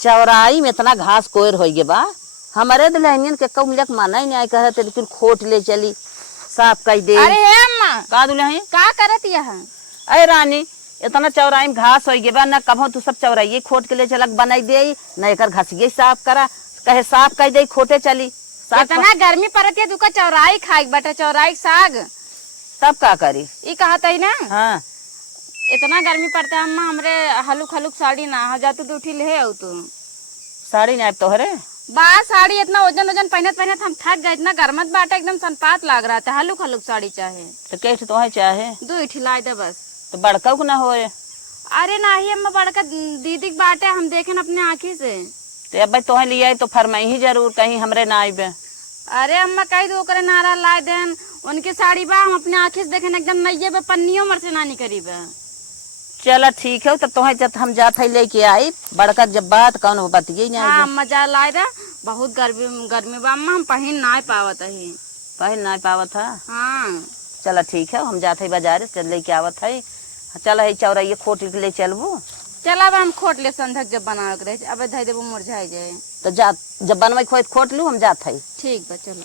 चौराई में इतना घास कोयर हो गए बा। हमारे दुल्हनियन के कौ मिलक माना ही नहीं आए कहे थे, लेकिन खोट ले चली साफ कर दे। अरे हे अम्मा का दुल्हन का करत यह? अरे रानी इतना चौराई में घास हो गए बा न, कभो तू सब चौराइये खोट के ले चलक बनाई दे न, एक घसिये साफ करा कहे साफ कर दे खोटे चली। इतना गर्मी पड़त है दुका चौराई खाई बटा चौराई साग तब का करी? ई कहत है ना। हाँ इतना गर्मी पड़ता है अम्मा, हमरे हलुक हलुक साड़ी ना हो जातू तो उठी ले आऊ तू साड़ी नहीं तोहरे बा साड़ी इतना वजन वजन पहनत पहनत हम थक गए, इतना गर्मत बाटा एकदम सनपात लाग रहा था। हलुक हलुक साड़ी चाहे तो कैसे तुम्हें चाहे दो ठिलाई दे बस। तो बड़का को ना हो। अरे नहीं अम्मा बड़का दीदी बाटे हम देखे अपने आँखी से। तो अब तुम्हें लिया तो फरमाई ही जरूर कहीं हमरे ना आइबे। अरे अम्मा कही दो करे नारा ला देन उनकी साड़ी बा हम अपने आँखी से देखे एकदम नइये बे पन्नियों मर से नानी करीब। चला ठीक है, तब तुम्हें जब हम जाते लेके आई बड़का जब बात कौन बतिये नहीं। हाँ मजा लाए रे, बहुत गर्मी गर्मी बा अम्मा, हम पहन ना पावत है। पहन ना पावत था। हाँ चला ठीक है, हम जाते बाजार चल लेके आवत है। चला है चौराइये खोट के ले चलबू। चला अब हम खोट ले संधक जब बनावे के रहे अब धई देबू मुरझाई जाए तो जा जब बनवाई खोट लू हम जात है। ठीक बा चलो।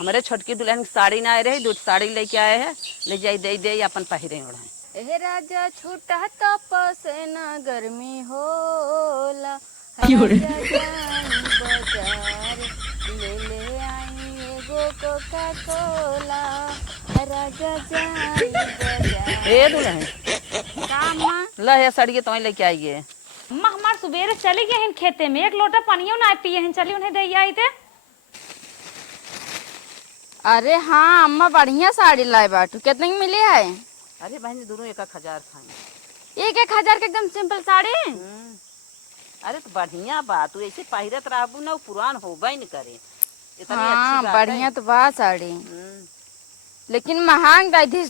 हमारे छोटकी दुल्हन की साड़ी ना आए रही, दूध साड़ी लेके आए हैं, ले जाई दे अपन पहिरे ओढ़े। ए राजा छूटा तपस न गर्मी होला, ले ले आई एगो कोका कोला, राजा जाई बाजार। ए दुल्हन का अम्मा? ला ये साड़ी तुम्हें लेके आइए। अम्मा हमार सुबेरे चली गए हैं खेते में, एक लोटा पानियो ना पिए हैं, चली उन्हें दे आई थे। अरे हाँ अम्मा बढ़िया साड़ी लाए बाटू, कितने की मिली है? अरे बहन दोनों 1,000 था। 1,000 के एकदम सिंपल साड़ी। अरे तो बढ़िया बात, तू ऐसे पहिरत रहबू ना पुरान होबे न करे। इतनी हाँ अच्छी बात बढ़िया है। तो बात साड़ी, लेकिन महंग गई थी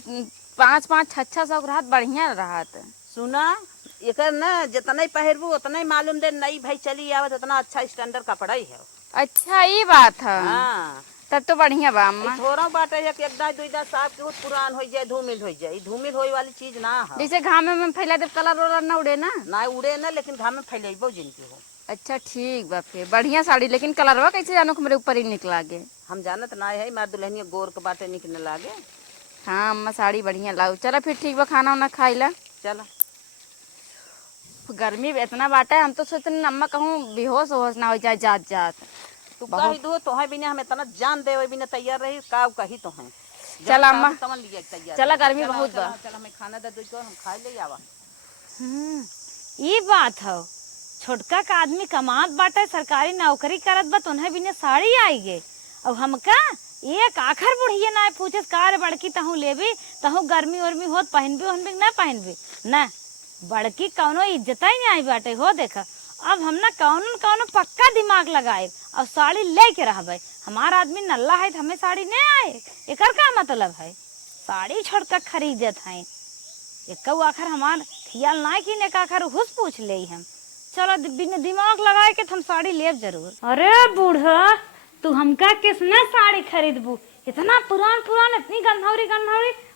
5-5-6-6 रात बढ़िया राहत। सुना एकर ना जितना पहिरबू उतना ही मालूम दे नई भाई चली आवत, उतना अच्छा स्टैंडर्ड कपड़ा ही है। अच्छा ये बात है। हाँ तब तो बढ़िया बा अम्मा। थोड़ा बाटे है कि एक दाई दुई दा साफ के पुरान हो जाए, धूमिल हो जाए। धूमिल होए वाली चीज ना है। जैसे घाम में फैला दे कलर वलर ना उड़े ना। ना उड़े ना, लेकिन घाम में फैलेबो जिनकी हो। अच्छा ठीक बा फिर बढ़िया साड़ी, लेकिन कलरवा कैसे जानो कि मेरे ऊपर ही निकला गे। हम जानत ना है, मार दुल्हनिया गोर के बाटे निकलने लागे। हाँ अम्मा साड़ी बढ़िया लाऊ। चलो फिर ठीक बा, खाना वाना खाई ला। चला गर्मी इतना बाटा है, हम तो सोचते अम्मा कहूँ बेहोश होश ना हो जाए जात जात। तू कही दो तोहे बिना हम इतना जान देवे बिना तैयार रही का कही तो है। चल अम्मा तमन लिया तैयार। चला गर्मी बहुत बा। चल हमें खाना दे दो हम खाई ले आवा। ये बात है, छोटका का आदमी कमात बाटे सरकारी नौकरी करत बा, उन्हें बिना साड़ी आई गे। अब हमका एक आखर बुढ़िया ना पूछे कार बड़की तहु लेबी तहु गर्मी उर्मी होत पहनबी ओहनबी ना पहनबी ना, बड़की कौनो इज्जत ही नहीं आई बाटे हो। देखा अब हम ना कौनो पक्का दिमाग लगाए और साड़ी लेके रहबे। हमारा आदमी नल्ला है, हमें साड़ी नहीं आए, एकर का मतलब है? साड़ी छोड़कर खरीदत है एक आखर हमार ख्याल ना कि एक आखर हुस पूछ ले हम। चलो बिना दिमाग लगाए के हम साड़ी लेब जरूर। अरे बूढ़ा तू हमका किसने साड़ी खरीदबू? इतना पुरान इतनी गंधौरी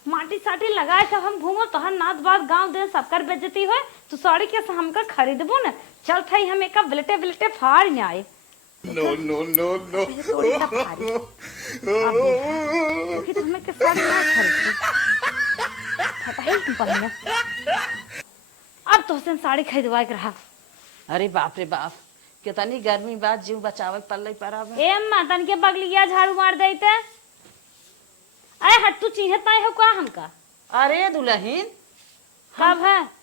माटी साटी लगाए सब हम घूमो तोहर नाच बात गाँव दे सबकर बेइज्जती हो, तू साड़ी कैसे हमका खरीदबू न? चल थई हम एक बिलटे फाड़ न आए। No. अब तो साड़ी खरीदवा के रहा। अरे बाप रे बाप, कितनी गर्मी बात जीव बचावे पल्ले पर। ए मातन के बगलिया झाड़ू मार देते। अरे हट तू चिन्हत नहीं हो का हमका? अरे दुल्हन कब है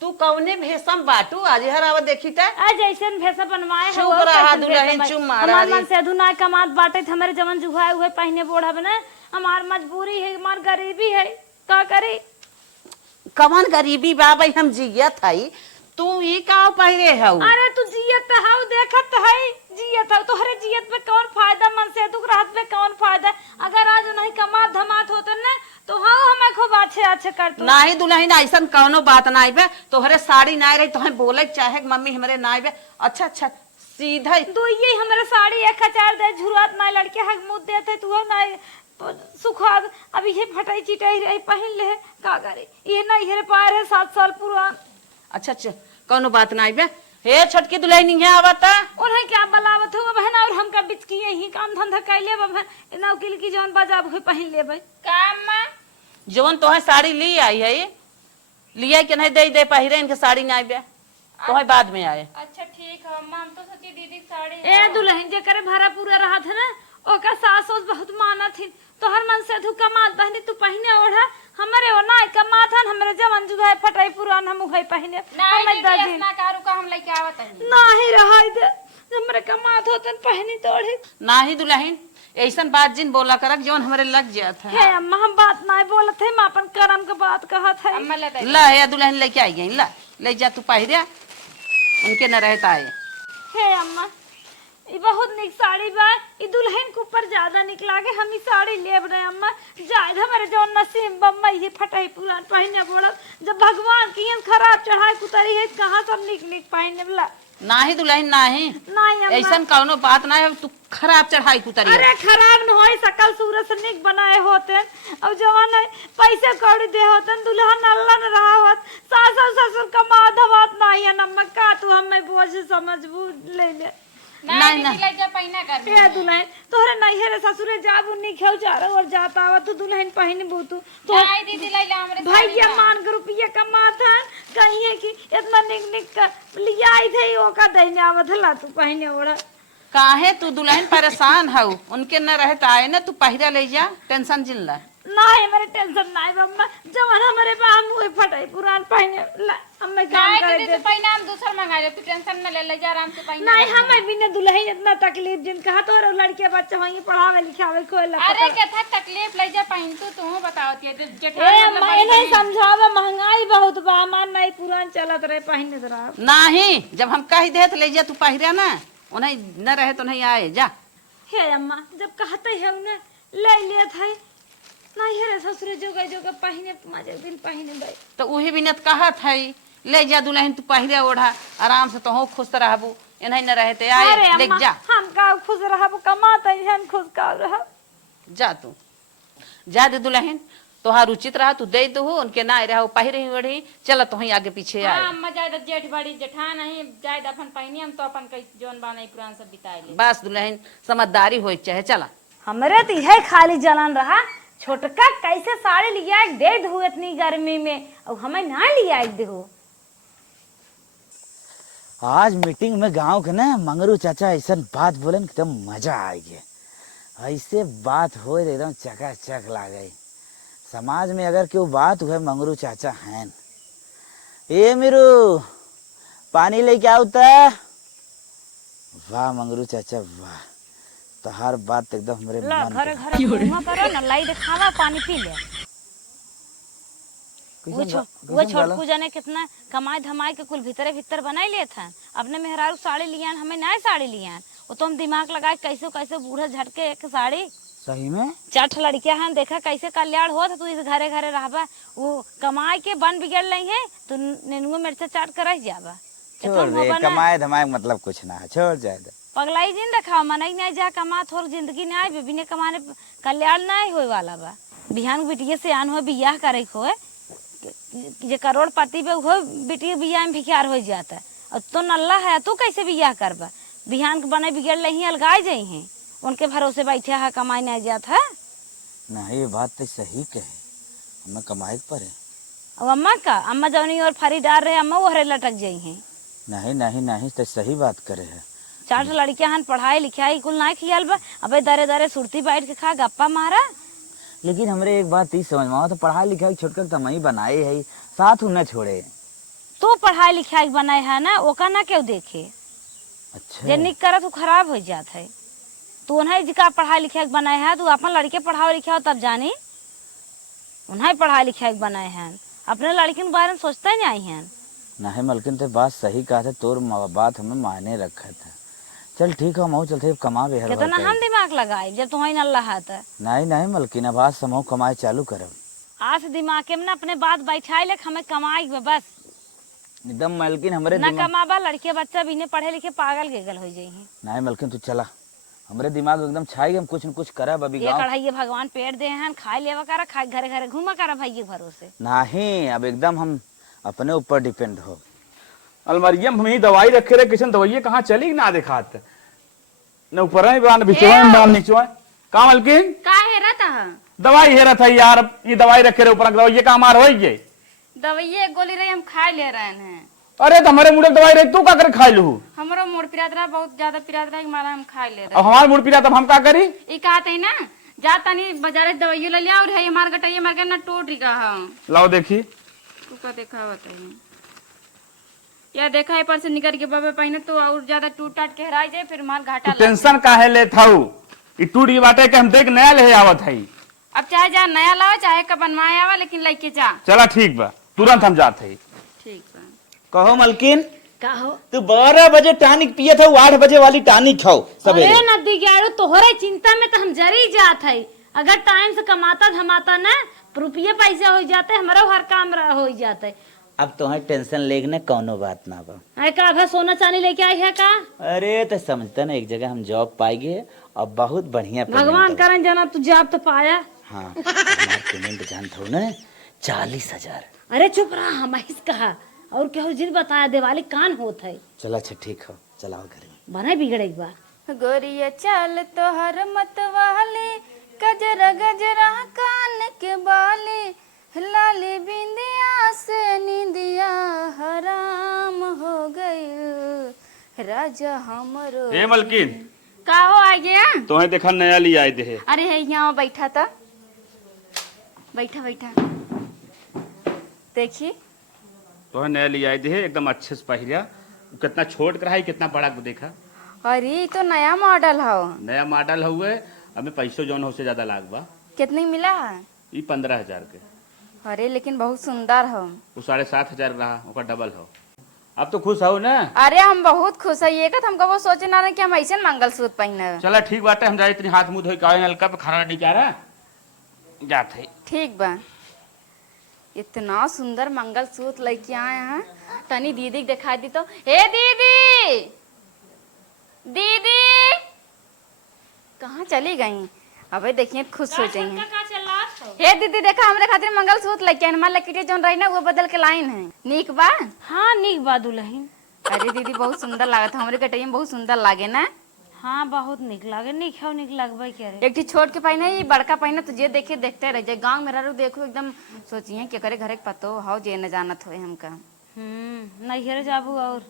तू कौने भेसम बाटू आज हर आवा देखी त आज ऐसे भेसा बनवाए चुप रहा दुल्हन, चुप मारा। हमार मन से अधुना कमात बाटे हमारे जवन जुहा हुए पहने बोढ़ा बने। हमार मजबूरी है, हमार गरीबी है, का करे? कवन गरीबी बाबा हम जियत हई, तू ई का पहिरे हऊ? अरे तू जियत हाउ देखत है, जियत हाउ तोहरे जियत पे कौन फायदा? मन से दुख राहत पे कौन फायदा? अगर आज नहीं कमात धमात होते न तो हाँ हमें खूब अच्छे करतू। नहीं दुल्हन ऐसन कौनो बात ना आइबे, तोहरे साड़ी ना रही तोहे बोले चाहे मम्मी हमरे ना आइबे। अच्छा सीधा तू ये हमारे साड़ी 1,000 दे झुरात ना लड़के हक मुंह देते तू ना सुखा। अब ये फटाई चिटाई रही पहन ले का करे? ये ना ये पार है 7 साल पुरान। अच्छा कौनो बात ना बे। हे छोटकी दुल्हनी है आवता। उन्हें क्या बलावत हो बहन और हमका बिच की यही काम धंधा कैले बहन नौकिल की जौन बाजाब हुई पहन ले भाई का अम्मा जवन तोहे साड़ी ली आई है लिया के नहीं दे दे पहिरे इनके साड़ी ना बे तोहे बाद में आए। अच्छा ठीक है अम्मा हम तो सोची दीदी साड़ी ए दुल्हन जे करे भरा पूरा रहा था ना ओका सास उस बहुत माना थी तो हर मन से तू कमात बहनी तू पहने ओढ़ा हमारे वो ना कमात हन हमारे जवन जुदाई फटाई पुरान हम उघई पहने नहीं दीदी ना कारू का हम लेके आवत है नाही रहाई दे हमारे कमात होतन पहनी तोड़े ना ही दुल्हन ऐसन बात जिन बोला करक जौन हमरे लग जात है। हे अम्मा हम बात ना बोलत है मैं अपन करम के बात कहत है अम्मा ले दे ला है दुल्हन लेके आई गई ला ले जा तू पहिरे उनके न रहता है। हे अम्मा ई बहुत निक साड़ी बा ई दुल्हन के ऊपर ज्यादा निक लागे हम ई साड़ी लेब रहे अम्मा जायद हमारे जो नसीब बम्मा ये फटाई पुरान पहने बोलत जब भगवान की खराब चढ़ाई कुतरी है कहां सब निक निक पहने वाला ना ही दुल्हन ना ही नहीं अम्मा ऐसन कौनो बात ना है तू खराब चढ़ाई तू तरी अरे खराब न होई सकल सूरत से निक बनाए होते और जवान है पैसे कौड़ी दे होते दुल्हन अल्लाह न रहा होत सास ससुर कमा धवात नहीं है नम्मा का तू हमें बोझ समझबू ले ले नहीं दीदी ले जा पहिना कर ए दुल्हन तोहरे नहीं रे ससुरे जाबू नी खेव चारो और जाता आवा तू दुल्हन पहने बू तू तो नहीं दीदी ले ले हमरे भैया मान के रुपया कमाता कहीं है कि इतना निक निक का लिया आई थे ओका देने आवत ला तू पहने ओढ़ा काहे तू दुल्हन परेशान हऊ उनके न रहता है ना तू पहिरा ले जा टेंशन जिन ला नहीं मेरे टेंशन नहीं बम्मा जवान हमारे बाम हुए फटाई पुरान पहने ला हमें काम नहीं कर दीदी दे तू पहिना हम दूसरा मंगा ले तू टेंशन न ले ले जा आराम से पहिना नहीं हमें बिना दुल्हन इतना तकलीफ जिन कहा तो लड़के बच्चे वहीं पढ़ावे लिखावे कोई लगा अरे क्या था तकलीफ ले जा पहिन तू बतावती है ए जेठान मैं नहीं समझावे महंगाई बहुत बा हमार नहीं पुरान चलत रहे पहने जरा नहीं जब हम कह दे तो ले जा तू पहिरा ना उन्हें न रहे तो नहीं आए जा। हे अम्मा जब कहते है उन्हें ले लिए थे नहीं रे ससुरे जोगे जोगे पहने मजे दिन पहने भाई तो वही बिनत कहत है ले जा दुल्हन तू पहिरे ओढ़ा आराम से तो खुश रहबू इन्हें न रहते आए अरे ले अम्मा जा हम का खुश रहब कमाते हैं खुश का रह जा तू जा दे दुल्हन तोहार उचित रहा तू दे दो उनके ना रहा पहिरे ओढ़ी चल तो आगे पीछे आए। हां अम्मा जायदा जेठ बड़ी जेठान नहीं जायदा अपन पहिनी हम तो अपन कई जोन बानाई पुरान सब बिताए ले बस दुल्हन समझदारी हो चाहे चला हमरे तो यह खाली जलन रहा छोटका कैसे साड़ी लिया एक दे दो इतनी गर्मी में और हमें ना लिया एक दे आज मीटिंग में गांव के ना मंगरू चाचा ऐसा बात बोले एकदम मजा आ गया ऐसे बात हो एकदम चकाचक लागे समाज में अगर क्यों बात हुए मंगरू चाचा हैं ए मेरू पानी लेके आता वाह मंगरू चाचा वाह तो हर बात एकदम मेरे मन घर घर घूमा करो ना लाई दिखावा पानी पी ले वो छोटकू जाने कितना कमाई धमाई के कुल भीतरे भीतर बनाई ले था अपने मेहरारू साड़ी लियान हमें नए साड़ी लियान वो तो हम दिमाग लगाए कैसे कैसे बूढ़ा झटके एक साड़ी सही में चार लड़कियां हैं देखा कैसे कल्याण हो था तू इस घरे घरे रहबा वो कमाई के बन बिगड़ रही है तो नेनुआ मिर्चा चाट कर रह जाबा छोड़ दे कमाए धमाए मतलब कुछ ना है छोड़ जाए दे पगलाई जिन रखा मनई नहीं जा कमा थोड़ जिंदगी नहीं आए बिना कमाने कल्याण नहीं होए वाला बा बिहान बिटिया से आन हो बियाह करे हो जे करोड़पति पे हो बिटिया बियाह में भिखार हो जाता और तो नल्ला है तू कैसे बियाह करबा बिहान के बने बिगड़ रही अलगाए जाई हैं उनके भरोसे बैठे है कमाई नहीं जाता है नहीं ये बात तो सही कहे हमें कमाई पर है और अम्मा का अम्मा जौनी और फरी डाल रहे अम्मा वो हरे लटक जाई हैं नहीं नहीं नहीं तो सही बात करे है चार लड़कियां हन पढ़ाई लिखाई कुल ना खियाल बा अबे दरे दरे सुरती बैठ के खा गप्पा मारा लेकिन हमरे एक बात तीस समझ में तो पढ़ाई लिखाई छोड़कर तो हम बनाए है साथ हूँ न छोड़े तो पढ़ाई लिखाई बनाए है ना ओका ना क्यों देखे अच्छा जे निक करत खराब हो जात है तू उन्हें जिका पढ़ाई लिखाई बनाए है तू अपन लड़के पढ़ाओ लिखाओ तब जानी उन्हें पढ़ाई लिखाई बनाए हैं अपने लड़की के बारे में सोचता ही नहीं है नहीं मलकिन तो बात सही कहा था तोर बात हमें मायने रखा था चल ठीक है मऊ चलते कमा बेहर कितना हम दिमाग लगाए जब तुम्हें अल्लाह है नहीं नहीं मलकिन अब आज समूह कमाई चालू करब आज दिमाग में ना अपने बात बैठाए ले हमें कमाई बस एकदम मलकिन हमरे ना कमाबा लड़के बच्चा बिने पढ़े लिखे पागल गेगल हो जाई नहीं मलकिन तू चला हमरे दिमाग एकदम छाई हम कुछ न कुछ करब अभी ये कढ़ाई भगवान पेड़ दे हैं खाए लेवा करा खाए घरे घरे घूमा करा भाई भरोसे नहीं अब एकदम हम अपने ऊपर डिपेंड हो अलमारिया में हमें दवाई रखे रहे, किशन दवाई कहाँ चली ना दिखात न ऊपर है न बिचवा में बाल नीचवा का मलकिन का हेरा था दवाई हेरा था यार, ये दवाई रखे रहे ऊपर दवाई का हमार हो गई दवाइये एक गोली रही हम खा ले रहे हैं। अरे तो हमारे मुड़े दवाई रही तू का कर खा लू, हमारो मुड़ पिरात रहा बहुत ज्यादा पिरात रहा मारा हम खा ले रहे। अब हमारे मुड़ पिरा तब हम का करी? ई कहते है ना जा तनी बाजार से दवाई ले लिया और है हमार गटैया मार के ना टूट रही का हम लाओ देखी तू का देखा बताइए या देखा है पर से निकल के बाबा पहने तो और ज्यादा टूट टाट के हराई जाए फिर मार घाटा लग टेंशन काहे ले थाऊ, ई टूट गई बाटे के हम देख नया ले आवत है। अब चाहे जा नया लाओ चाहे का बनवाए आवा लेकिन लेके जा। चला ठीक बा, तुरंत हम जाते हैं। ठीक बा। कहो मलकिन का हो तू 12 बजे टॉनिक पिए था, 8 बजे वाली टॉनिक खाओ सवेरे। अरे नदी ग्यारो तोहरे चिंता में तो हम जरी जात है। अगर टाइम से कमाता धमाता ना रुपये पैसा हो जाते हमारा हर काम हो जाते। अब तुम्हें टेंशन लेने कौनो बात ना बा। अरे का भा सोना चांदी लेके आई है का? अरे तो समझता ना एक जगह हम जॉब पाएंगे और बहुत बढ़िया भगवान करन जना तू जॉब तो पाया। हाँ पेमेंट जानते हो ना 40,000। अरे चुप रहा हम इस कहा और क्या जिन बताया दिवाली कान होत है। चलो अच्छा ठीक हो, चलाओ घर में बना बिगड़े बा। गोरिया चाल तोहर मत वाले गजरा गजरा कान के बाले लाली बिंदिया से निंदिया हराम हो गई राजा हमरो। ए मलकिन का हो आ गया? तुम्हें देखा नया लिया आए दे। अरे है यहाँ बैठा था, बैठा बैठा देखिए तुम्हें नया लिया आए दे एकदम अच्छे से पहिरा, कितना छोट कर है कितना बड़ा को देखा। अरे तो नया मॉडल हो, नया मॉडल हुए हमें पैसों जौन हो से ज्यादा लाग बा। कितने मिला है? ये 15,000 के। अरे लेकिन बहुत सुंदर हो। वो 7,500 रहा, ओका डबल हो। अब तो खुश हो ना? अरे हम बहुत खुश है, ये कत हमको वो सोचे ना कि हम ऐसे मंगलसूत्र पहने। चला ठीक बाटे, हम जाए इतनी हाथ मुंह धोई का नलका पे खाना नहीं रहा जाते। ठीक बा। इतना सुंदर मंगलसूत्र लेके आए हैं, तनी दीदी को दिखा दी तो। हे दीदी, दीदी कहाँ चली गई? अबे देखिए खुश हो जाएंगे। हे दीदी देखा हमरे खातिर मंगलसूत्र लेके आए, हमारे लकीटे जोन रही ना वो बदल के लाइन है। नीक बा? हाँ नीक बा दुल्हन। अरे दीदी बहुत सुंदर लागत, हमरे कटैया में बहुत सुंदर लागे ना। हाँ बहुत निक लागे, निक है निक लगबे करे। एक छोट के पहने ये बड़का पहने तुझे देखे देखते रह जाए। गांव मेरा रू देखो एकदम सोचिए कि करे घरे पतो हो जे न जानत होए हमका। नैहर जाबू और?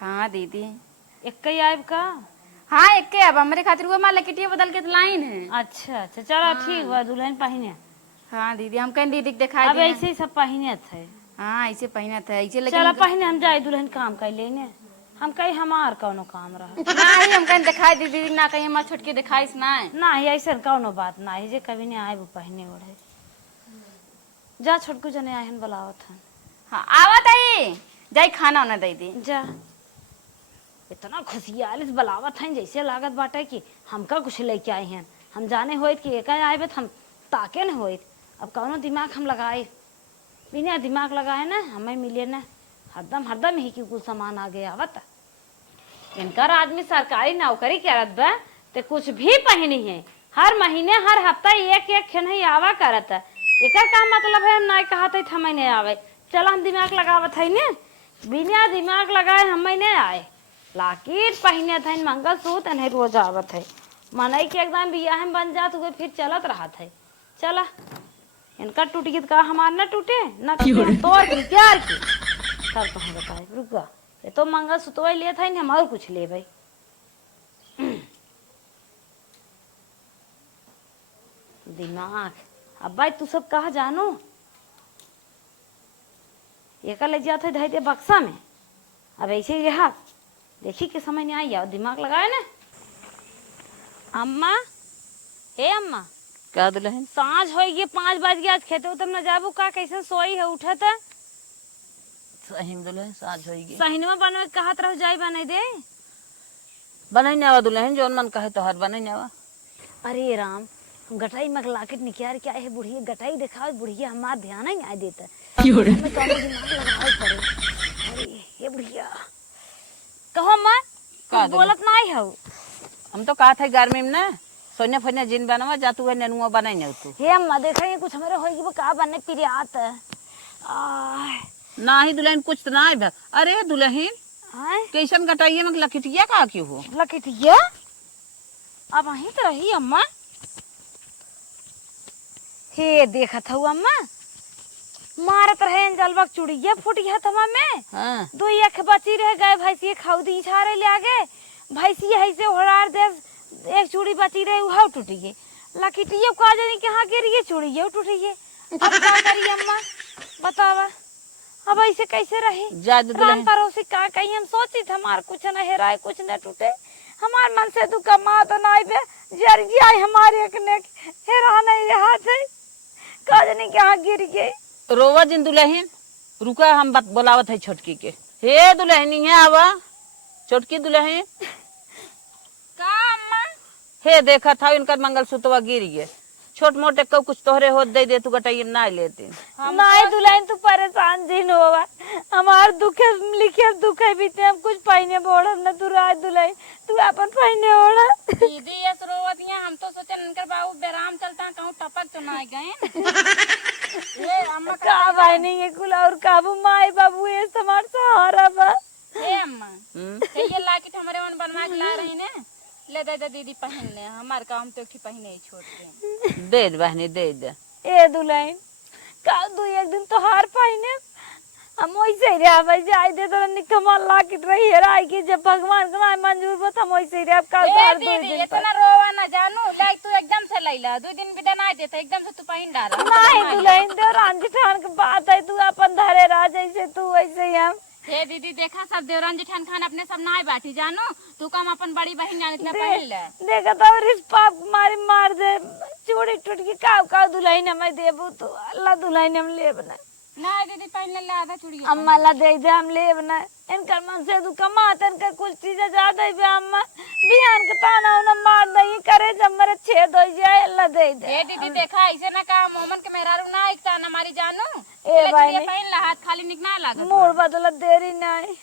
हाँ दीदी एक आयब का? हाँ एक के अब हमारे खातिर वो माला किटिया बदल के लाइन है। अच्छा अच्छा चलो ठीक बा दुल्हन पहिने। हाँ दीदी हम कहीं दीदी दिखाई अब ऐसे ही सब पहिने थे। हाँ ऐसे पहना था ऐसे चलो लेकिन पहिने हम जाए दुल्हन काम कर लेने। हम कहीं हमार कौनो काम रहा नहीं हम कहीं दिखाई दी दीदी ना कहीं हमारे छुटकी दिखाई ना नहीं ऐसा कौनो बात नहीं जे कभी नहीं आए वो पहने ओढ़े। जा छोटकू जने आयन बुलावत हन। हाँ आवत आई जाई खाना उन्हें दे दी जा। इतना खुशियालिस बुलावत हैं जैसे लागत बाटे कि हमका कुछ लेके आए हैं। हम जाने होइत कि एक आए तो हम ताके न होइत। अब कौनो दिमाग हम लगाए बिना दिमाग लगाए ना हमें मिले ना हरदम ही कि कुछ सामान आगे आवत। इनकर आदमी सरकारी नौकरी करत बा ते कुछ भी पहनी है हर महीने हर हफ्ता एक एक खिन आवा करत। एकर का मतलब है हम नहीं कहते हमें नहीं आवे। चलो हम दिमाग लगावत है ने बिना दिमाग लगाए हमें नहीं आए। लाकिर पहने थे मंगलसूत्र नहीं रोज आवत है मनई के एकदम बियाह में बन जात हुए फिर चलत रहा थे। चला इनका टूट गई का हमार न टूटे न तोड़ की प्यार की तब तो हम बताए रुका ये तो मंगलसूत्र लिए था हम और कुछ ले भाई। दिमाग अब भाई तू सब कहा जानो ये ले जाते धै दे बक्सा में। अब ऐसे ही रहा देखी के समय नहीं आई और दिमाग लगाए ना। अम्मा हे अम्मा क्या दुल्हन? सांझ हो गई 5 बज गया आज खेते हो तब न जाबू का कैसे सोई है उठा था सही में दुल्हन साझ होगी सहीनवा बनवे कहत रह जाई बने दे बनाई नहीं आवा दुल्हन जोन मन कहे तो हर बनाई नहीं आवा। अरे राम गटाई मग लाकेट निकाल के आए है बुढ़िया गटाई दिखाओ बुढ़िया हमार ध्यान ही नहीं देता हमें कौनो दिमाग लगाओ पड़े। अरे ये बुढ़िया कहो मां का बोलत नहीं हो। हम तो कहा था गर्मी में ना सोने फोने जिन बनवा जा तू नेनुआ बनाई नहीं तू। हे अम्मा देखा ये कुछ हमारे होगी वो का बनने पिरियात ना ही दुल्हन कुछ तो ना है। अरे दुल्हन आय कैसन कटाइए में लकिटिया का क्यों हो? लकिटिया अब वहीं तो रही अम्मा। हे देखत हूँ अम्मा मारत रहे जलबक चुड़िया फूटी हथवा में। हाँ। दो एक बची रह गए भैंसिए खाउदी छारे ले आगे भैंसिए ऐसे उड़ार दे एक चूड़ी बची रहे वह टूटी है लकिटिया का जानी कहाँ गिरी चूड़िया टूटी है। अब क्या करिए अम्मा बतावा अब ऐसे कैसे रहे जा राम दुल्हन पड़ोसी का कहीं हम सोची थे हमार कुछ न हेराए कुछ न टूटे हमार मन से तू कमा तो नहीं बे जर जाए हमारे एक ने हेरा नहीं रहा थे का जानी कहाँ गिर गए। रोवा जिन दुल्हन रुका हम बात बोलावत है छोटकी के। हे दुल्हनी है आवा छोटकी दुल्हन का अम्मा हे देखा था इनका मंगलसूत्रवा गिर गए छोट मोटे को कुछ तोहरे हो दे तू गटाइए ना लेते। नहीं दुल्हन तू परेशान जिन होवा हमार दुखे लिखे दुखे बीते हम कुछ पहने बोड़म न तू रात दुल्हन तू अपन पहने ओढ़ा। दीदी ये रोवतिया हम तो सोचे इनकर बाबू बेराम चलता कहूँ टपक तो ना गए। ये अम्मा का भाई नहीं ये कुल और काबू माई बाबू ये समार सहारा बा। हे अम्मा ये लाकिट हमारे मन बनवा के ला रही ने ले दे दीदी पहन ले हमार काम तो की पहने छोड़ के दे बहनी दे दे। ए दुल्हन का दू एक दिन तो हार पहने हम वैसे ही रहा भाई जाए दे तो निकमा लाकिट रही है राय की जब भगवान का ना मंजूर बता हम वैसे ही रहा का ए हार दो दीदी दिन इतना रोवा ना जानू लाइक तू एकदम से लैला 2 दिन बिदा ना देता एकदम से तू पहन डाला। नहीं दुल्हन दे रांझी ठान के बात है तू अपन धरे रह जैसे तू वैसे ही हम। हे दीदी देखा सब देवरान जेठान खान अपने सब नाय बाटी जानू तू कम अपन बड़ी बहन जान इतना पहन ले देखा तो रिस पाप मारी मार दे चूड़ी टूट की काव काव दुल्हन हमें देबू तू अल्लाह दुल्हन हम ले बना ना दीदी पहन ले आधा चूड़ी अम्मा ला दे दे हम ले बना इनकर मन से तू कमाते इनकर कुछ चीजें ज्यादा ही बे अम्मा बिहान के ताना उन्हें मार दई करे जब मेरे छेद हो जाए अल्लाह दे दे। हे दीदी देखा ऐसे ना का मोमन के मेहरारू ना एकता ना मारी जानू ए भाई ये पहन ला हाथ खाली निकना लागत मूड बदला देरी नहीं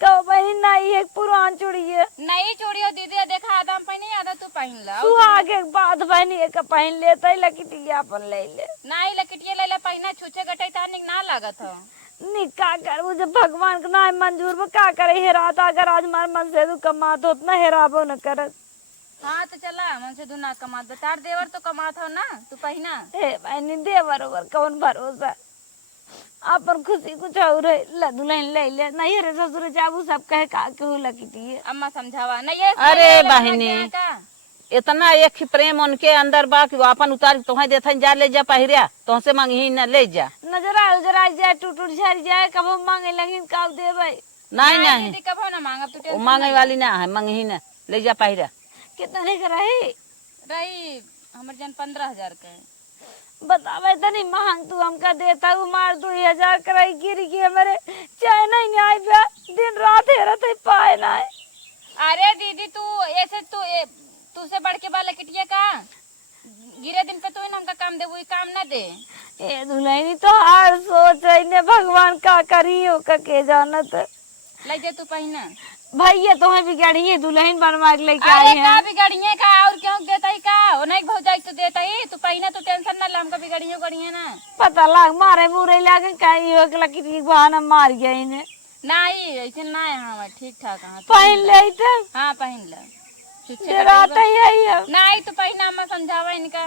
कहो बहन नहीं एक पुरान चूड़ी है नई चूड़ी हो दीदी देखा आधा हम पहने आधा तू पहन ला सुहाग एक बात बहन एक पहन लेता ही लकिटिया अपन ले ले नाई लकटिया ले ले पहना छुछे गटई ता निक ना लागत हो निका कर वो जब भगवान का ना मंजूर वो का करे हेराता अगर आज मार मन से तू कमात हो उतना हेराबो न करत। हाँ तो चला मन से तू ना कमात तार देवर तो कमात हो ना तू पहना ए बहन देवर ओवर कौन भरोसा अपन खुशी कुछ और है ला दुल्हन ले ले नहीं रे ससुर जाबू सब कहे का केहू लकिटिए अम्मा समझावा नहीं ये अरे बहनी इतना एक ही प्रेम उनके अंदर बा कि वो अपन उतार तुम्हें देता जा ले जा पहिरिया तुमसे मांगी न ले जा नजर आ उजरा जाए टूट टूट झड़ जाए कब मांगे लगी कब देबै नहीं नहीं दीदी कब ना मांगब तू वो टेंशन मांगे वाली ना है मांगी न ले जा पहिरा। कितने का रही रही हमर जन 15,000 के बतावे तनी महंग तू हमका देता हूँ मार 2,000 कराई गिर गई हमारे चाय नहीं आई बे दिन रात हेरत है पाए ना अरे दीदी तू ऐसे तू से बढ़ के बाल किटिया का गिरे दिन पे तू ही हमका काम दे वही काम ना दे। ए दुल्हनी तो हर सोच है ने भगवान का करी हो का के जानत ले जा तू पहना भैया तुम्हें बिगाड़ी है दुल्हन बनवा के लेके अरे आई का है बिगड़िए का और क्यों देता ही का वो नहीं भौजाई तो देता ही तू पहना तू टेंशन ना ले हमका बिगड़िए गड़िए ना पता लग मारे बुरे लागे कहीं हो के लकड़ी बहाना मार गया इन्हें नहीं ऐसे ना है हाँ ठीक ठाक हाँ पहन ले तो हाँ पहन ले डराता ही है नहीं तो पहना मैं समझावा इनका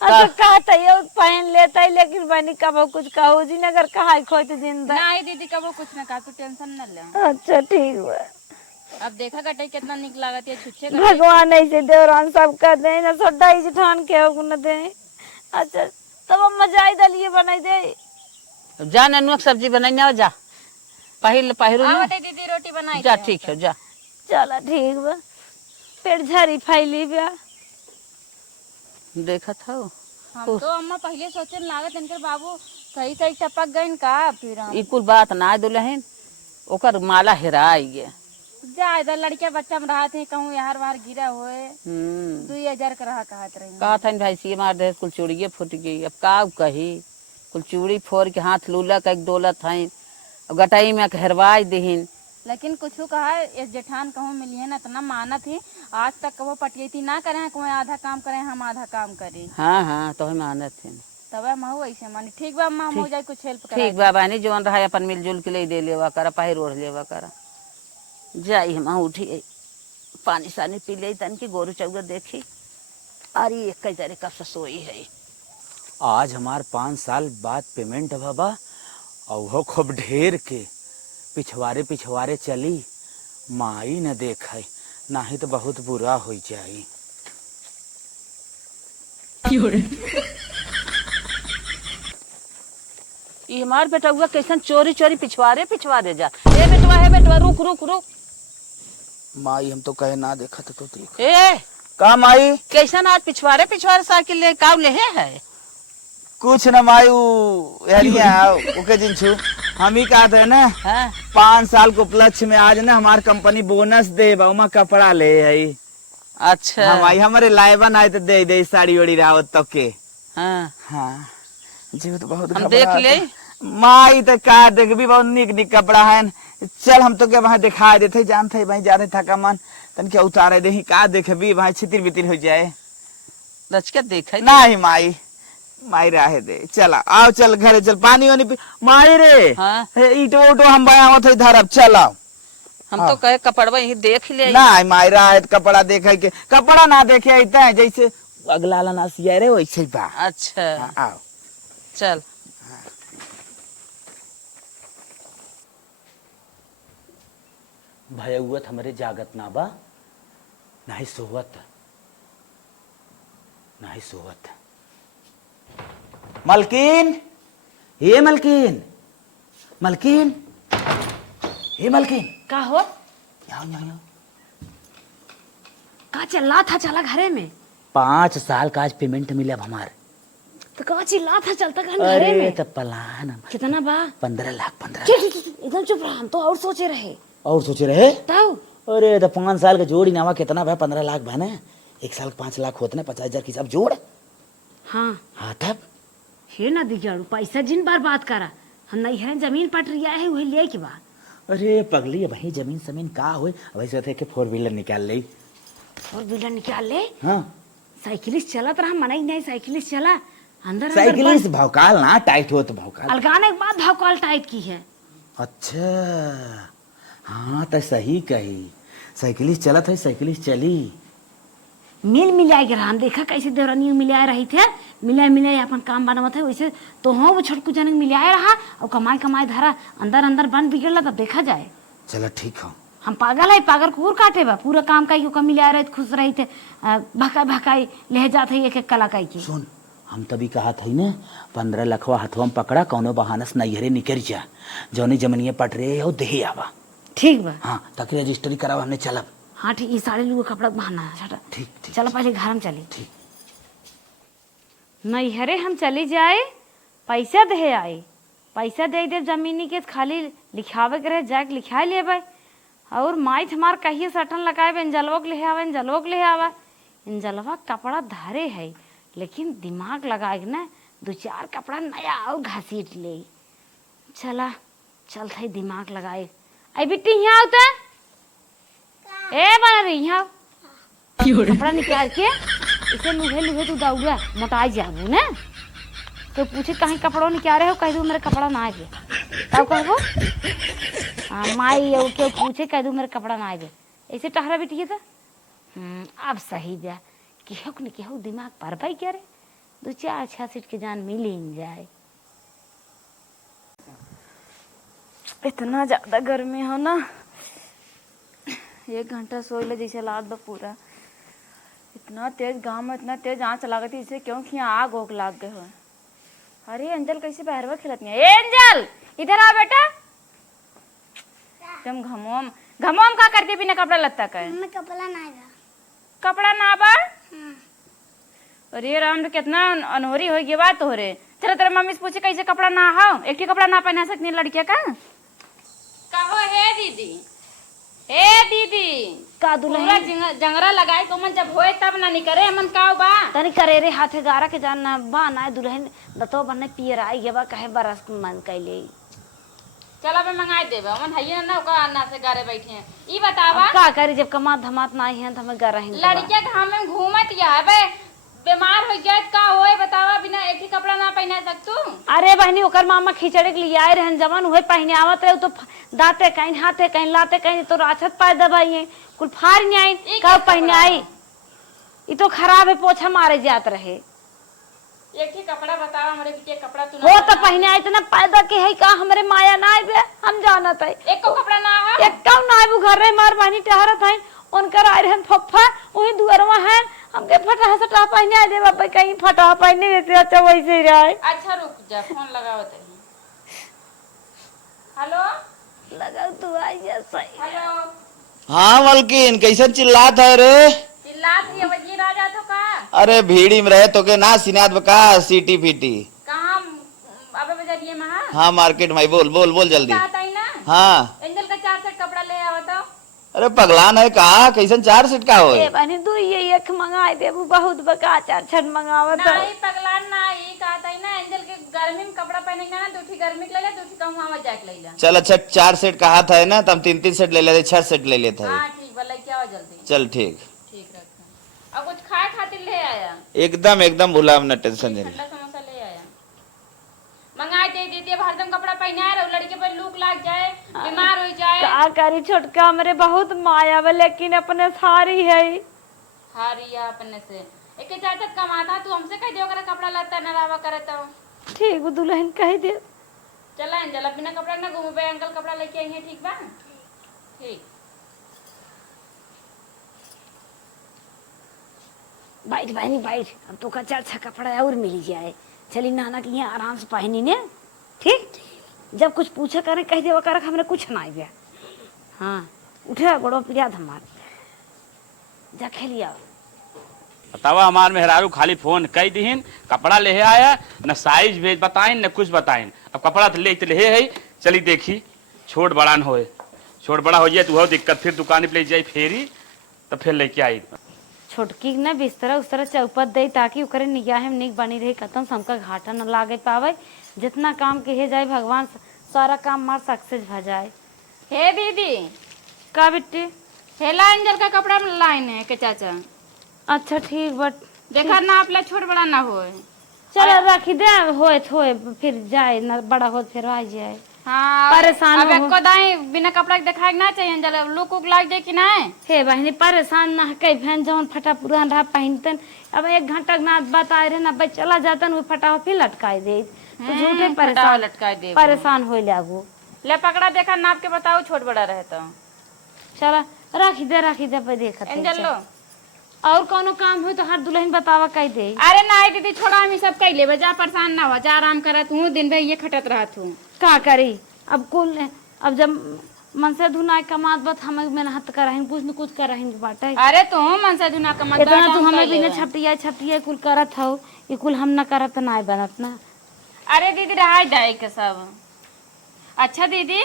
अच्छा कहता है पहन लेता है लेकिन बनी कब कुछ कहो जी नगर कहा खोज जिंदा नहीं दीदी कबो कुछ ना कहा तू टेंशन न ले अच्छा ठीक है अब देखा गटाई कितना निक लागत है छुच्छे भगवान ऐसे देवरान सब कर दे ना सोडा ही ठान के हो न दे। अच्छा तब अम्मा जाई दलिए बनाई दे जा ननुआ सब्जी बनाई ना जा पहिल पहिरू आवते दीदी रोटी बनाई जा ठीक है जा चला ठीक बा पेट झरी फैली बा देखा था हम तो अम्मा पहले सोचन लागत इनकर बाबू सही सही टपक गइन का फिर हम ई कुल बात ना दुल्हन ओकर माला हेराई गया जा इधर लड़के बच्चा में रहा थे कहूँ यार बाहर गिरा हुए 2,000 का रहा कहत रही कहा था भाई सी मार दे कुल चूड़िए फूट गई अब का कही कुल चूड़ी फोड़ के हाथ लूला का एक डोलत है गटाई में हेरवाई दहीन लेकिन कुछ कहा इस जेठान कहूँ मिली है ना इतना मानत ही आज तक कहो पटियती ना करे कोई आधा काम करे हम आधा काम करे हाँ हाँ तो हम मानत है तब महू ऐसे मानी ठीक बा अम्मा हम हो जाए कुछ हेल्प करा ठीक बा बहनी जवन रहा अपन मिलजुल के ले दे लेवा करा पहिर ओढ़ लेवा करा जाई हम उठी पानी सानी पी ले तन की गोरू चौगर देखी अरे एक जरे कब से सोई है आज हमार 5 साल बाद पेमेंट बाबा और वो खूब ढेर के पिछवारे पिछवारे चली माई न देखे नहीं तो बहुत बुरा हो जाई। ये हमार बेटुआ कैसन चोरी चोरी पिछवारे पिछवारे जा ए बेटवा रुक रुक रुक माई हम तो कहे ना देखा तो देख ए का माई कैसन आज पिछवारे पिछवारे साइकिल ले काव ले है कुछ न माई ओके जिन छु हम ही कहा थे ना हाँ? 5 साल के उपलक्ष्य में आज ना हमार कंपनी बोनस दे बाउमा कपड़ा ले है। अच्छा हाँ माई हमारे लाइबन आए तो दे साड़ी ओड़ी रावत तक के। हाँ हाँ जी तो बहुत हम देख ले माई तो का देख भी बहुत निक निक कपड़ा है। चल हम तो के वहाँ दिखा देते जानते भाई जाते थका मन तन क्या उतारे दे का देखे भी वहाँ छितिर बितिर हो जाए रच के देखे नहीं माई रहे दे चला आओ चल घरे चल पानी वानी पी माई रे हाँ? ईटो उटो हम बया थे धरब चल आओ हम तो कहे कपड़वा यही देख ले नहीं माई रहे कपड़ा देखे के कपड़ा ना देखे अइते हैं जैसे अगला ला ना सिया रे वैसे ही बा। अच्छा हाँ, आओ चल भयउत हमरे जागत ना बा नहीं सोवत मलकिन हे मलकिन मलकिन हे मलकिन का हो यहाँ का चिल्ला था चला घरे में 5 साल का आज पेमेंट मिले अब हमारे तो का चिल्ला था चलता घरे अरे में तो पलान कितना बा 15 लाख एकदम चुप रहा हम तो और सोचे रहे और सोचे रहे तब अरे तो 5 साल का जोड़ी नावा कितना भाई 15 लाख भाने 1 साल 5 लाख होते ना 50,000 की सब जोड़ हाँ तब हे ना दिखाड़ू पैसा जिन बार बात करा हम नहीं है जमीन पट रिया है वही ले के बाद अरे पगली भाई जमीन समीन का होए वैसे थे कि 4 व्हीलर निकाल ले 4 व्हीलर निकाल ले हाँ साइकिलिस्ट चलत रहा मनाई नहीं साइकिलिस्ट चला अंदर साइकिलिस्ट भौकाल ना टाइट हो तो भौकाल अलगाने के बाद भौकाल टाइट की है। अच्छा हाँ तो सही कही साइकिलिस्ट चला था साइकिलिस्ट चली मिल मिलाए रहा हम देखा कैसे देवरानी मिलाए रही थे मिलाए अपन काम बनावत थे वैसे तो हाँ वो छोटकू जन मिलाए रहा और कमाई धरा अंदर बन बिगड़ला तब देखा जाए। चलो ठीक हो हम पागल है पागल कुकुर काटे बा पूरा काम काई को मिलाए रहे खुश रही थे भकाई ले जाते एक एक कला काई की सुन हम तभी कहा था ना 15 लखवा हथवा में पकड़ा कौनो बहानस नैहरे निकल जा जौनी जमनिए पट रहे हो दे आवा ठीक बा हाँ ताकि रजिस्ट्री करावा हमने चलब हाँ ठीक ये सारे लोग कपड़ा बहाना है ठीक ठीक चलो पहले घर में चली ठीक नैहरे हम चली जाए पैसा दे आए पैसा दे दे जमीनी के खाली लिखावे के रहे जाके लिखा लेबे और माई हमार कहिए सटन लगाए इंजलवा के ले आवा इंजलवा के ले आवा इंजलवा कपड़ा धारे है लेकिन दिमाग लगाए ना 2-4 कपड़ा नया और घसीट ले चला चलते दिमाग लगाए आई बिट्टी यहाँ होता ए बना रही यहाँ कपड़ा निकाल के इसे लुहे तू दौड़ा मोटाई जाबू ना तो पूछे कहीं कपड़ों निकाल रहे हो कह दू मेरा कपड़ा ना आए तब कहबो हाँ माई क्यों पूछे कह दू मेरा कपड़ा ना आए ऐसे टहरा बिटिए था अब सही बा केहू दिमाग पर भाई क्या रे 2-4 सीट के जान मिल ही जाए। इतना ज्यादा गर्मी हो ना 1 घंटा सोई ले जैसे लाद बा पूरा इतना तेज गाँव में इतना तेज आँच लागत है इसे क्योंकि यहाँ आग ओग लाग गए हो। अरे अंजल कैसे बहरवा खिलती है ए अंजल इधर आ बेटा तुम घमोम का करती बिना कपड़ा लत्ता का कपड़ा ना बा अरे राम कितना अनहोरी हो गई बात हो रे चलो तेरे मम्मी से पूछे कैसे कपड़ा ना हो एक कपड़ा ना पहना सकती लड़किया का कहो हे दीदी का दुल्हन जंगरा लगाए तो मन जब होए तब ना निकरे मन का बा तनी करे रे हाथे गारा के जान ना बा ना दुल्हन दतो बनने पियर आई गेबा कहे बरस मन कैले चला बे मंगाई देबे मन हइए ना का अन्ना से गारे बैठे हैं ई बतावा का करे जब कमा धमात ना है त हमें गारा है लड़किया घाम में घूमत या बे बीमार हो जाए का होए बतावा, बिना एक ही कपड़ा ना पहना सक तू। अरे बहनी ओकर मामा खिचड़े के लिए आए रहन जवन हुए पहने आवत रहे तो दाते कहीं हाथे कहीं लाते कहीं तो राछत पाए दबाई कुल फाड़ नहीं आई कब पहने आई। ये तो खराब है, पोछा मारे जात रहे। एक ही कपड़ा बतावा हमरे के कपड़ा तू हो तो पहने आई इतना पैदा के है का हमरे माया ना आए हम जानत है। एक को कपड़ा ना है, एक कौ ना आए घर रे मार बहनी टहरत है उनकर आए रहन फफ्फा वही दुअरवा है हमके फटा सटा पहने आए दे बाबा कहीं फटा पहने देते अच्छा वैसे ही रहे। अच्छा रुक जा फोन लगावत है। हेलो लगा तू आई जा सही। हेलो हाँ मलकिन कैसन चिल्लात है रे? चिल्लात ही वजीर आ जा तो का अरे भीड़ी में रहे तो के ना सिनात बका सीटी फीटी। कहां अबे बजरिए में? हाँ मार्केट में बोल बोल बोल जल्दी। चाहता ही ना हाँ एंजल का 4 सेट कपड़ा ले आओ तो। अरे पगलान है कहा कैसन 4 सेट का होए? ए बहनी तू ये एक मंगाए दे वो बहुत बका 4 छट मंगावत है। नहीं पगला नहीं कहता ही ना, एंजल के गर्मी में कपड़ा पहनेगा ना, दूठी गर्मी के ले ले, दूठी कहूं आवा जाके ले ले। चल अच्छा 4 सेट कहा था ना तब 3-3 सेट ले लेते 6 सेट ले लेते हां ठीक भले क्या हो जल्दी। चल ठीक ठीक रखा। अब कुछ खाए खातिर ले आया? एकदम एकदम भूला ना टेंशन नहीं। ठंडा समोसा ले आया, मंगाए दे देती है। हरदम कपड़ा पहना रहो, लड़के पर लूक लग जाए, बीमार हो जाए। का करी छोटका हमरे बहुत माया बा लेकिन अपने सारी है। हारिया अपने से एक चाचा कमाता, तू हमसे कह दियो करा कपड़ा लत्ता न रावा करत हो। ठीक वो दुल्हन कह दे। चला अंजल बिना कपड़ा ना घूम पे, अंकल कपड़ा लेके आई है, ठीक बा? ठीक बैठ बहनी बैठ, अब तो का 4 कपड़ा और मिल जाए। चली नाना के यहाँ आराम से पहनी ने ठीक। जब कुछ पूछे करे कह दे कर हमने कुछ ना गया। हाँ उठे गोड़ो पिया धमार जा खेलिया। बतावा हमार मेहरारू खाली फोन कई दीन कपड़ा ले आया न साइज भेज बताइन न कुछ बताइन। अब कपड़ा तो ले है चली देखी छोट बड़ा न होए, छोट बड़ा हो जाए तो बहुत दिक्कत, फिर दुकान पे ले जाई फेरी तो फिर लेके आई। छोटकी न बिस्तरा उस्तरा चौपट दे ताकि ओकरे निगाह में निक बनी रही, कतम समका घाटा न लागे पावे। जितना काम कहे जाए भगवान सारा काम मार सक्सेस भ जाए। हे दीदी का बिट्टी हेला एंजल का कपड़ा में लाइन है के चाचा। अच्छा ठीक बट देखा ना अपना छोट बड़ा ना होए। चल रखी दे होए थोए फिर जाए न बड़ा हो फिर आ जाए। हाँ परेशान अब हो। एको दाई बिना कपड़ा के दिखाए ना चाहिए एंजल, लुक उक लाग जाए कि ना। हे बहनी परेशान ना कई बहन जवन फटा पुरान रहा पहनतन अब 1 घंटा ना बात आए रहे ना भाई चला जातन वो फटा फिर लटकाए दे तो झूठे परेशान लटकाए दे परेशान हो लागू। ले पकड़ा देखा नाप के बताओ छोट बड़ा रहे तो। चला रखी दे पे देखते एंजल लो। और कोनो काम हो तो हर दुल्हन बतावा कह दे। अरे नहीं दीदी छोड़ा हम सब कह ले, जा परेशान ना हो, जा आराम करत हूँ, दिन भर ये खटत रहा तू। का करी अब कुल अब जब मन से धुना कमात बत हमें मेहनत करहिन कुछ न कुछ करहिन बाटे। अरे तू मन से धुना कमात इतना तू हमें बिना छपटिया कुल करत हो ये कुल हम न करत ना बनत ना। अरे दीदी रहा जाए के सब। अच्छा दीदी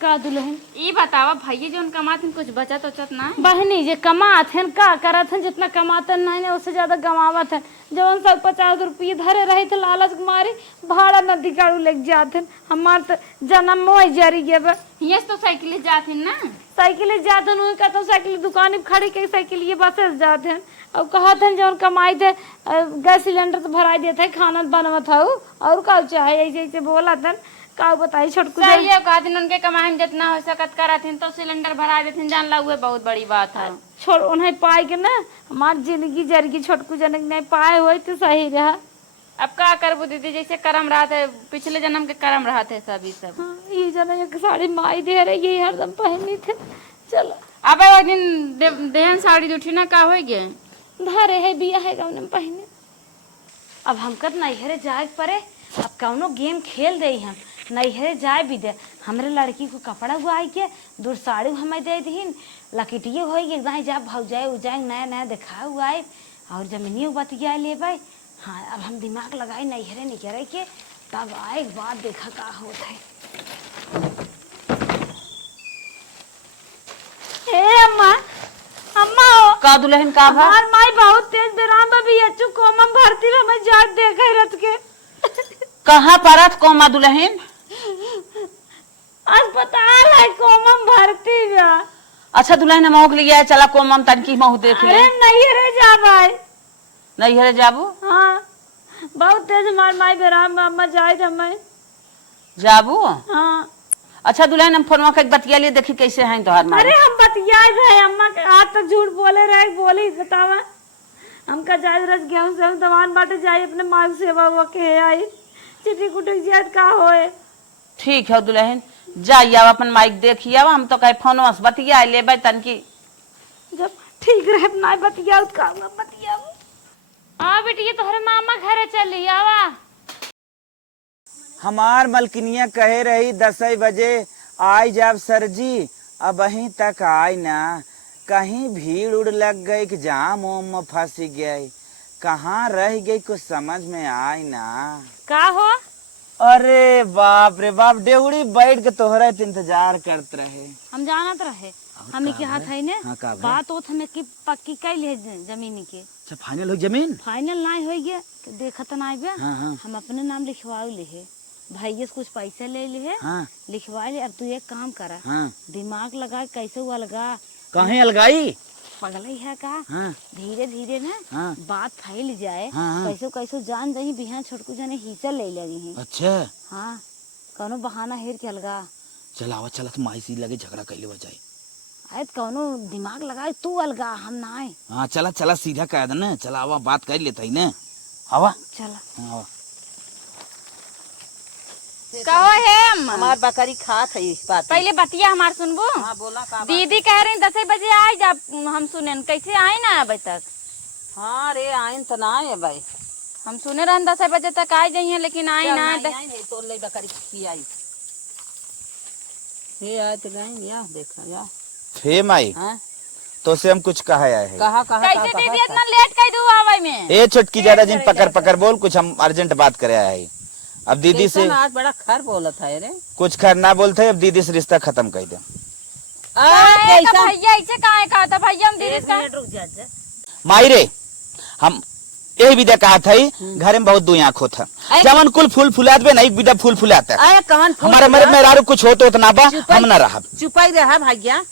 का दुल्हन ई बतावा भैया जो कमात कुछ बचत उचत ना? बहनी जे कमात है का करत है जितना कमाते नहीं उससे ज्यादा कमावत है। जवन सब 50 रुपये धरे रहे थे लालच मारे भाड़ा नदी काड़ू लेके जाते हैं। हमार तो जन्म में जारी गए ये तो साइकिल जाते ना, साइकिल जाते हैं कहते साइकिल दुकान में खड़ी के साइकिल ये बस जाते हैं। अब कहते हैं जवन कमाई थे गैस सिलेंडर तो भरा देते खाना बनवत हो और का चाहे ऐसे ऐसे बोला था का बताई छोटकू सही है कहा दिन उनके कमाई में जितना हो सकत करथिन तो सिलेंडर भरा देथिन, जान ला हुए बहुत बड़ी बात है। छोड़ उन्हें पाए के ना हमार जिंदगी जरगी छोटकू जनक नहीं पाए हुए तो सही रहा। अब का करबू दीदी जैसे कर्म रहा थे पिछले जन्म के कर्म रहा थे सभी सब। हाँ, ये जना एक साड़ी माई दे रही यही हरदम पहनी थे। चलो अब एक दिन देहन साड़ी उठी ना का हो गए धरे है बिया है गाँव पहने। अब हमको नैहरे जाए पड़े, अब कौनो गेम खेल दे हम नैहरे जाए भी दे। हमरे लड़की को कपड़ा हुआ के दूर साड़ी हमें दे दीन लकीटिए हो गई जा भाव जाए उजाए नया नया देखा हुआ है और जमीनी बतिया ले भाई। हाँ अब हम दिमाग लगाए नैहरे निकले के तब आए बात देखा का होता है। हे अम्मा अम्मा का दुल्हन का भा हमार माई बहुत तेज बेराम बबी अच्चू कोमम भरती मैं जाट देखा रत के कहाँ परत कोमा दुल्हन? अस्पताल है कोमम भर्ती जा। अच्छा दुल्हन मौक लिया चला कोमम तनकी महू देख ले। अरे नहीं रे जा भाई नहीं हरे जाबू हाँ बहुत तेज हमार माई बेराम में अम्मा जाए हमें। जाबू हाँ अच्छा दुल्हन हम फोनवा के बतिया लिए देखी कैसे हैं तोहार माई। अरे हम बतिया रहे अम्मा के आज तक झूठ बोले रहे बोली बतावा हमका जाए रस गेहूं से हम दवान बाटे जाए अपने माल सेवा हुआ के आई चिट्ठी कुटी जाए का होए। ठीक है दुल्हन जाइए अब अपन माइक देखिए अब हम तो कहे फोनवा से बतिया लेबै तनकी जब ठीक रहे ना बतिया का बतिया। आ बेटी तोहरे मामा घरे चली आवा। हमार मलकिनिया कहे रही 10 बजे आई जाब सर जी, अब अहीं तक आई ना। कहीं भीड़ उड़ लग गई कि जाम ओम में फंस गई, कहाँ रह गई कुछ समझ में आई ना। का हो अरे बाप रे बाप, डेवड़ी बैठ के तोहरा इंतजार करते रहे। हम जानत रहे हमें के हाथ है ने हाँ, का भाई? बात होत हमें की पक्की कैल है जमीन के। अच्छा फाइनल हो जमीन? फाइनल नहीं हो गया देखत ना आइबे। हाँ, हाँ। हम अपने नाम लिखवा ले है भैया से कुछ पैसा ले ली है। हाँ। लिखवा ले। अब तू एक काम करा हाँ। दिमाग लगा कैसे हुआ लगा कहीं अलगाई? पगलई है का हाँ। धीरे धीरे ना हाँ। बात फैल जाए। हाँ, हाँ। कैसे कैसे जान जाही बिहान छोटकू जाने हिस्सा ले लगी है। अच्छा हाँ कौनो बहाना हेर के अलगा चलावा चला तो माई सी लगे झगड़ा कैले बजाई। आयत कौनो दिमाग लगाए तू अलगा हम ना आए। हाँ चला चला सीधा कह दे ना, चला आवा बात कर लेता ही ना। आवा चला हाँ, आवा। कहो है हमार बकरी खात है इस बात। पहले बतिया हमार सुनबो। हाँ बोला का दीदी कह रही 10 बजे आई जब हम सुने कैसे आए ना अभी तक। हाँ रे आइन तो ना है भाई हम सुने रहन 10 बजे तक आई जाइए लेकिन आई ना। तो ले बकरी की आई ये आए तो गई या देखा या फे माई हाँ तो से हम कुछ कहा आया है। कहा कैसे दीदी इतना लेट कर दू आवे में। ए छुटकी जरा जिन पकड़ पकड़ बोल, कुछ हम अर्जेंट बात करे आया है। अब दीदी से आज बड़ा खर बोलत है रे। कुछ खैर ना बोलते, अब दीदी से रिश्ता खत्म कर दे। कैसा भैया ऐसे कहा कहा था भैया हम दीदी का रुक जा माई रे हम यही विदा कहा था घर में बहुत दुई आँखों था जवन कुल फूल फुलात बे नहीं विदा फूल फुलाता। अरे कौन हमारे मेरे मेहरारू कुछ हो तो उतना बा हम ना रहा। चुपाई रहा भैया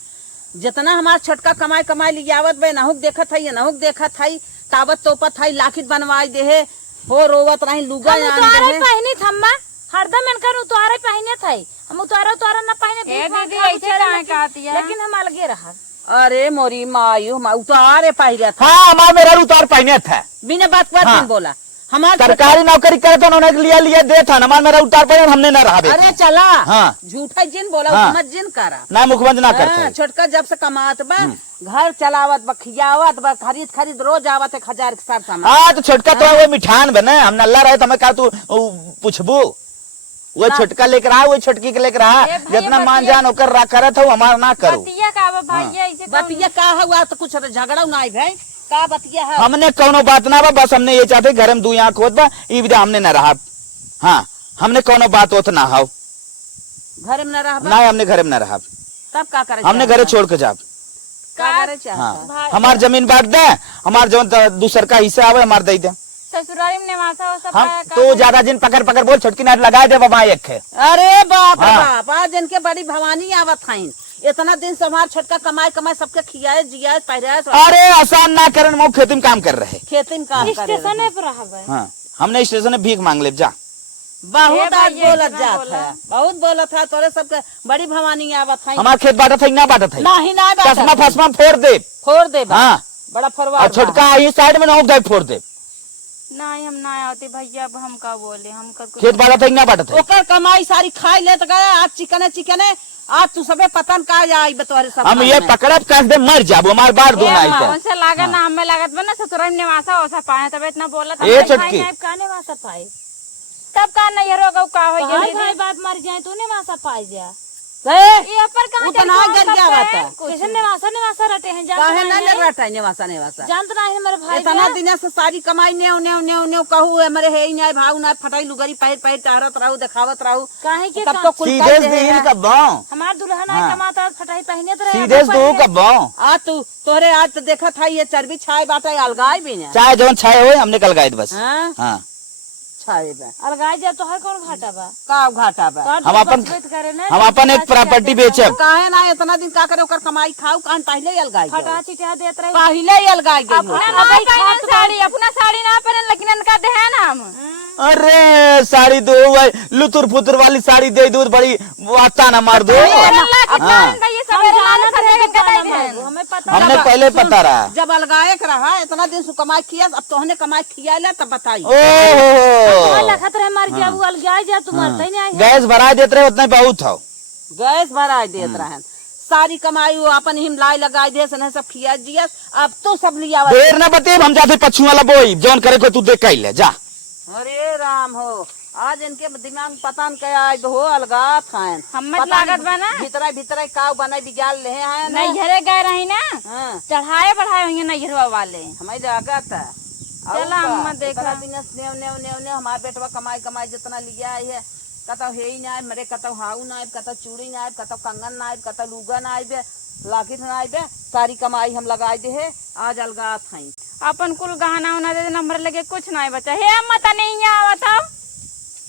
जितना हमार छोटका कमाई कमाई लिया आवत बे नहुक देखत है नहुक देखत है तावत तोपत है लाखित बनवाई दे है हो रोवत रही लुगा हम उतारे पहनी थम्मा हरदम इनकर उतारे पहने थे। हम उतारा ना पहने दीदी ऐसे कहाँ कहती है। लेकिन हम अलगे रहा। अरे मोरी मायू उतारे पहले था। हाँ हमारा मेहरारू उतार पहने था बिना बात बात हाँ। बोला हमार सरकारी नौकरी करे तो उन्होंने लिया लिया दे था हमारा मेरा उतार पहने हमने ना रहा। अरे चला हाँ। झूठा जिन बोला हाँ। समझ जिन करा ना मुखबंद ना करता। छोटका जब से कमात बा घर चलावत बा खियावत बा खरीद खरीद रोज आवत 1000 के साथ सामान। हाँ तो छोटका तो वो मिठान बने हम नल्ला रहे तो हमें कहा तू पूछबू वो छोटका लेकर आ वो छोटकी के लेकर आ जितना मान जान होकर करत हो हमारा ना करो। बतिया का भैया ऐसे बतिया का हुआ तो कुछ झगड़ा ना भाई का बतिया है। हमने कोनो बात ना बा बस हमने ये चाहते घर में 2 आँख होत बा ई विदा हमने न रहा। हाँ हमने कोनो बात होत ना हो घर में न रहा ना हमने घर में न रहा तब का करे हमने घरे छोड़ के जाब। का करे चाहता हाँ हमार जमीन बांट दे हमार जो दूसर का हिस्सा आवे हमार दे दे। ससुराल में निवासा हो सब हम तो ज्यादा जिन पकड़ पकड़ बोल छोटकी नाट लगा दे बाबा एक है। अरे बाप रे हाँ। बाप आज इनके बड़ी भवानी आवत हईन इतना दिन से हमार छोटका कमाई कमाई सबके खियाए जियाए पहिराए अरे आसान ना करन मो खेती में काम कर रहे। खेती में काम करे स्टेशन पर रहा। हाँ हमने स्टेशन में भीख मांग ले जा। बहुत आज बोलत जात है बहुत बोलत है तोरे सबके बड़ी भवानी आवत हईन। हमार खेत बांटत है ना बांटत है नहीं ना चश्मा फसमा फोड़ दे फोड़ दे हाँ बड़ा और फरवा छोटका इस साइड में ना फोड़ दे। नहीं हम ना आते भैया अब हम का बोले हम कर खेत बांटत है ना बांटत है। ओकर कमाई सारी खाई ले तो गए आज चिकने आज तू सबे पतन का आई बतोरे सब हम ये पकड़ब कस दे मर जाबो हमार बार दूना आई था। उनसे लागा ना हमें लागत बना ससुराल में निवासा हो सा पाए तब इतना बोला था ए छोटकी का निवासा पाए तब का नहीं रोगा का हो भाई भाई बात मर जाए तो निवासा पाए जा ये पर कहां उतना गरिया बात है कैसे निवासा रटे हैं काहे ना जानते रटा निवासा निवासा जानते नहीं मेरे भाई इतना दिन से सारी कमाई ने ने कहू हमरे है ही नहीं भाऊ ना फटाई लुगरी पहिर पहिर टहरत रहू दिखावत रहू काहे के तब तो कुल सीधे दिन का बाव हमार दुल्हन आई कमाता फटाई पहने तो रहे सीधे दो का बाव आज तू तोरे आज तो देखा था ये चर्बी छाई बाटा अलगाई भी ना चाहे जौन छाए हुए हमने कल गायद बस। हाँ? हाँ छाए बे अलगाई जा तोहर कौन घाटा बा का घाटा बे हम अपन एक प्रॉपर्टी बेचब। काहे ना इतना दिन का करे ओकर कमाई खाऊ कान पहले ही अलगाई गई। फटा चिटिया देत रही पहले ही अलगाई गई अपना ना पहनन साड़ी, अपना साड़ी ना पहनन, लेकिन इनका देहन हम। अरे साड़ी दो भाई लुतुर फुतुर वाली साड़ी दे दो बड़ी वाता ना मार दो। हाँ। ये सब हमें पता हमने पहले पता रहा। जब अलगाए के रहा इतना दिन से कमाई किया, अब तोहने कमाई किया ले तब बताई। ओहो लखत रहे मर जा वो अलगाई जा तू मरते ही नहीं। गैस भरा देते रहे उतना बहुत हो। गैस भरा देत रहन, सारी कमाई वो अपन हिमलाई लगाई दे सने सब खिया जिया। अब तो सब लिया देर न बते हम जाते पछुआ वाला बोई जौन करे को तू देख ले जा। अरे राम हो, आज इनके दिमाग पता न क्या आज हो अलगा खान हम लागत बा ना भीतर भीतर काव बना बिगाड़ ले हैं ना। नैहरे गए रही ना, हाँ, चढ़ाए बढ़ाए होंगे नैहरवा वाले। हमारी लागत है। चला हम देखा नेव नेव नेव नेव हमार बेटवा कमाई कमाई जितना लिया है, कतौ हे ही नाय मरे, कतौ हाउ नाय, कतौ चूड़ी नाय, कतौ कंगन नाय, कतौ लूगा नाय बे, लाकित नाय बे, सारी कमाई हम लगाई दे है। आज अलगा थाई अपन कुल गहना उना दे नंबर लगे कुछ नहीं बचा हे। हम मत नहीं आवत हम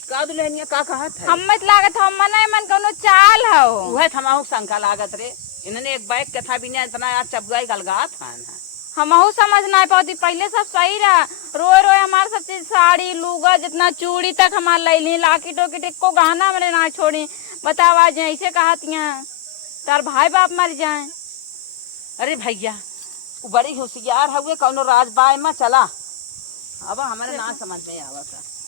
का दुल्हनिया का कहत है। हम मत लागत हम मने मन कोनो चाल हो। वह थमाहु शंका लागत रे, इन्होंने एक बैग कथा बिना इतना आज चबगाई अलगा थान है। हमहू समझ नहीं पाती, पहले सब सही रहा। रोए रोए हमारे सब चीज साड़ी लूगा जितना चूड़ी तक हमार ले ली, लाकिट ओकिट को गहना मेरे ना छोड़ी। बताओ आज ऐसे कहतियाँ तार भाई बाप मर जाए। अरे भैया वो बड़ी होशियार हुए, कौनो राज बाय में चला। अब हमारे ना समझ में आवत है।